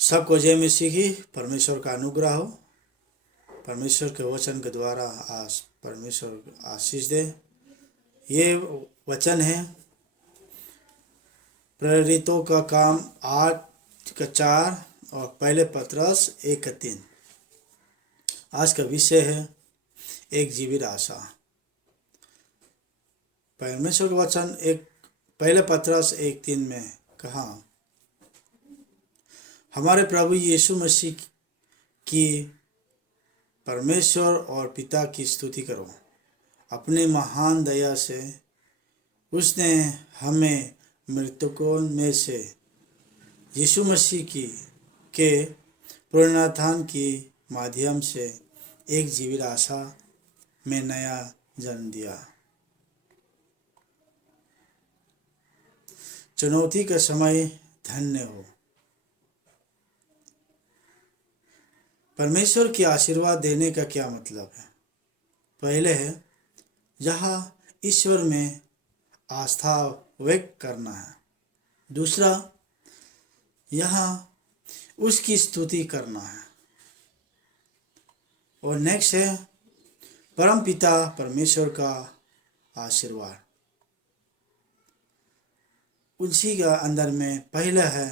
सबको जय मसीह की परमेश्वर का अनुग्रह हो। परमेश्वर के वचन के द्वारा आज परमेश्वर आशीष दे। ये वचन है प्रेरितों का काम 8:4 और पहले पतरस 1:3। आज का विषय है एक जीवित आशा। परमेश्वर का वचन पहले पतरस 1:3 में कहा, हमारे प्रभु यीशु मसीह की परमेश्वर और पिता की स्तुति करो। अपने महान दया से उसने हमें मृतकों में से यीशु मसीह के पुनरुत्थान के माध्यम से एक जीवित आशा में नया जन्म दिया। चुनौती का समय धन्य हो। परमेश्वर की आशीर्वाद देने का क्या मतलब है? पहले है जहाँ ईश्वर में आस्था व्यक्त करना है। दूसरा, यहाँ उसकी स्तुति करना है। और नेक्स्ट है परम पिता परमेश्वर का आशीर्वाद। उसी का अंदर में पहला है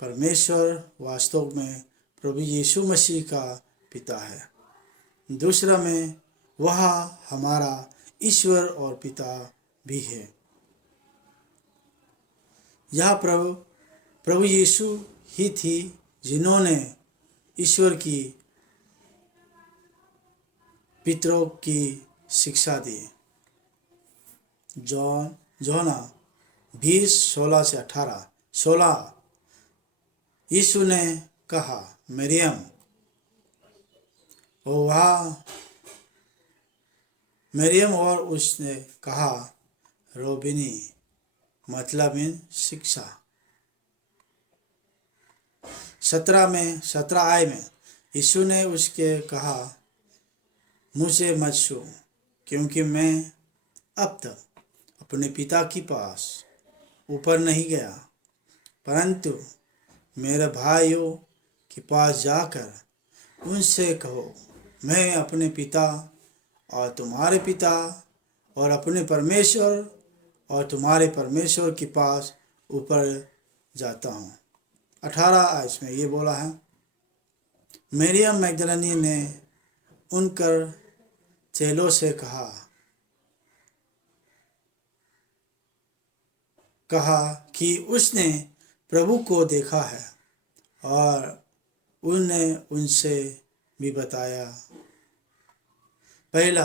परमेश्वर वास्तव में प्रभु यीशु मसीह का पिता है। दूसरा में वह हमारा ईश्वर और पिता भी है। यह प्रभु यीशु ही थी जिन्होंने ईश्वर की पितरों की शिक्षा दी। योना 20:16-18। 16 यीशु ने कहा मरियम, और उसने कहा रोबिनी, मतलब इन शिक्षा। 17 आय में यीशु ने उसके कहा मुझे मत छू, क्योंकि मैं अब तक अपने पिता के पास ऊपर नहीं गया, परंतु मेरे भाइयों के पास जाकर उनसे कहो, मैं अपने पिता और तुम्हारे पिता और अपने परमेश्वर और तुम्हारे परमेश्वर के पास ऊपर जाता हूँ। 18 आयत में ये बोला है। मरियम मगदलीनी ने उनकर चेलों से कहा कि उसने प्रभु को देखा है, और उनने उनसे भी बताया। पहला,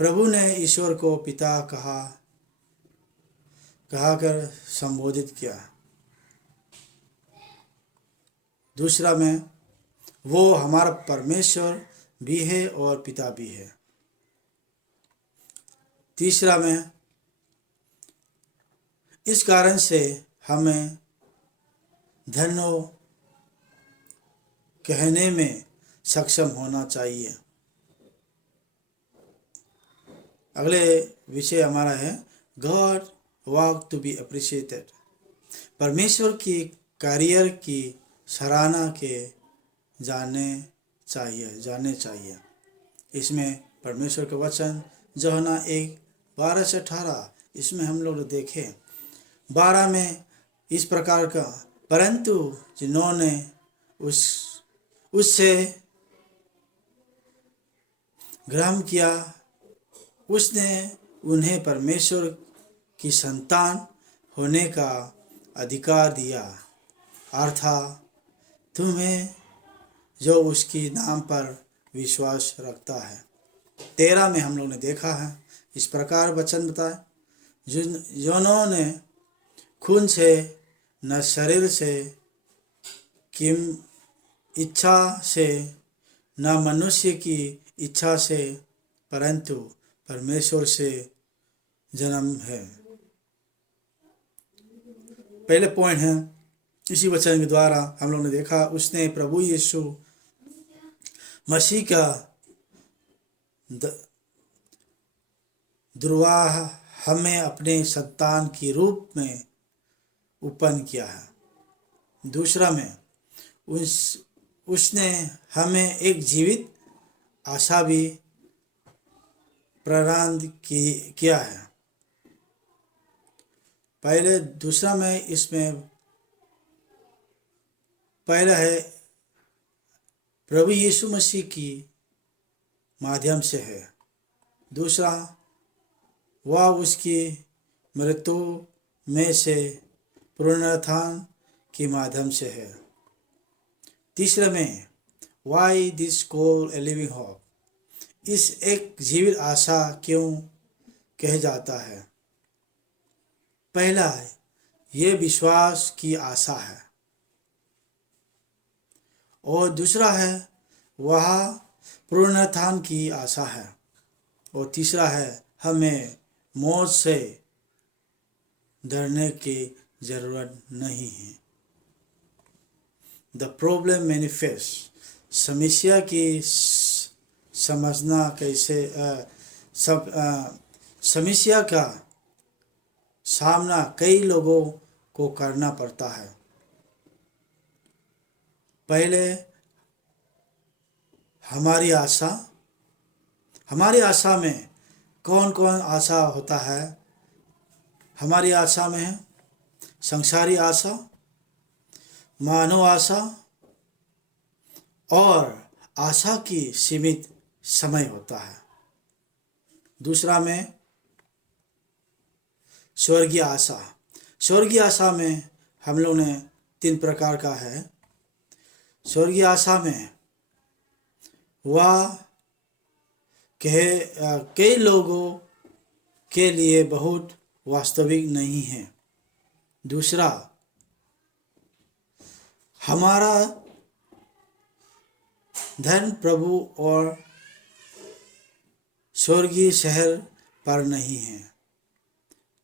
प्रभु ने ईश्वर को पिता कहकर संबोधित किया। दूसरा में वो हमारा परमेश्वर भी है और पिता भी है। तीसरा में इस कारण से हमें धन्य कहने में सक्षम होना चाहिए। अगले विषय हमारा है god work to be appreciated. परमेश्वर की कार्य की सराहना के जाने चाहिए। इसमें परमेश्वर का वचन यूहन्ना 1:12-18, इसमें हम लोग देखें 12 में इस प्रकार का, परंतु जिन्होंने उससे ग्रहण किया उसने उन्हें परमेश्वर की संतान होने का अधिकार दिया, अर्थात तुम्हें जो उसकी नाम पर विश्वास रखता है। 13 में हम लोग ने देखा है इस प्रकार वचन बताए, जिन्होंने खून से न शरीर से की इच्छा से न मनुष्य की इच्छा से, परंतु परमेश्वर से जन्म है। पहले पॉइंट है, इसी वचन के द्वारा हम लोग ने देखा उसने प्रभु यीशु मसीह का दुर्वाह हमें अपने संतान के रूप में उत्पन्न किया है। दूसरा में उसने हमें एक जीवित आशा भी प्रदान किया है। पहले दूसरा में इसमें पहला है प्रभु यीशु मसीह की माध्यम से है। दूसरा वह उसकी मृत्यु में से पुनरुत्थान के माध्यम से है। तीसरे में why this call a living hope, इस एक जीवित आशा क्यों कहा जाता है। पहला है ये विश्वास की आशा है, और दूसरा है वह पुनरुत्थान की आशा है, और तीसरा है हमें मौत से डरने की जरूरत नहीं है। द प्रॉब्लम मैनिफेस्ट, समस्या की समझना कैसे समस्या का सामना कई लोगों को करना पड़ता है। पहले हमारी आशा में कौन कौन आशा होता है। हमारी आशा में है संसारी आशा, मानव आशा और आशा की सीमित समय होता है। दूसरा में स्वर्गीय आशा। स्वर्गीय आशा में हम लोग ने 3 प्रकार का है। स्वर्गीय आशा में वह कई लोगों के लिए बहुत वास्तविक नहीं है। दूसरा हमारा धन प्रभु और स्वर्गीय शहर पर नहीं है।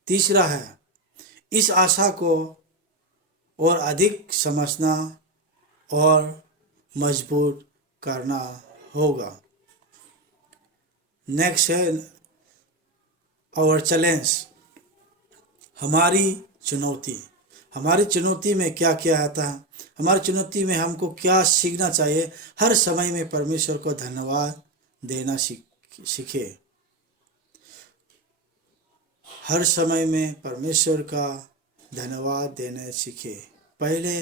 तीसरा है इस आशा को और अधिक समझना और मजबूत करना होगा। नेक्स्ट है आवर चैलेंज, हमारी चुनौती। हमारी चुनौती में क्या क्या आता है। हमारी चुनौती में हमको क्या सीखना चाहिए। हर समय में परमेश्वर को धन्यवाद देना सीखे। हर समय में परमेश्वर का धन्यवाद देने सीखे। पहले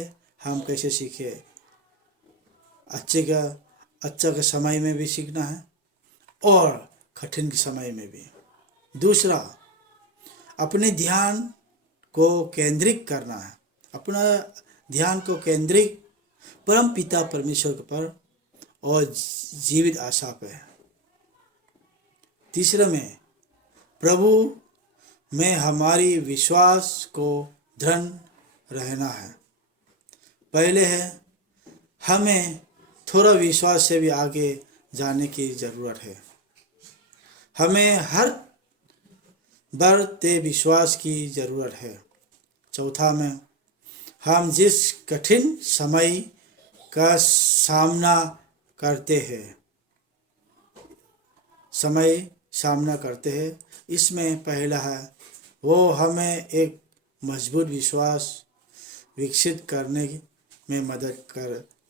हम कैसे सीखे, अच्छा का समय में भी सीखना है और कठिन के समय में भी। दूसरा अपने ध्यान को केंद्रित करना है, अपना ध्यान को केंद्रित परम पिता परमेश्वर पर और जीवित आशा पे। तीसरे में प्रभु में हमारी विश्वास को दृढ़ रहना है। पहले है हमें थोड़ा विश्वास से भी आगे जाने की ज़रूरत है। हमें हर बढ़ते विश्वास की ज़रूरत है। चौथा में हम जिस कठिन समय का सामना करते हैं इसमें पहला है वो हमें एक मजबूत विश्वास विकसित करने में मदद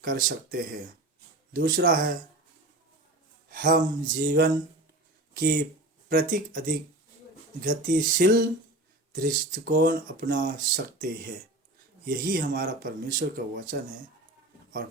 कर सकते हैं। दूसरा है हम जीवन की प्रति अधिक गतिशील दृष्टिकोण अपना सकते हैं। यही हमारा परमेश्वर का वचन है और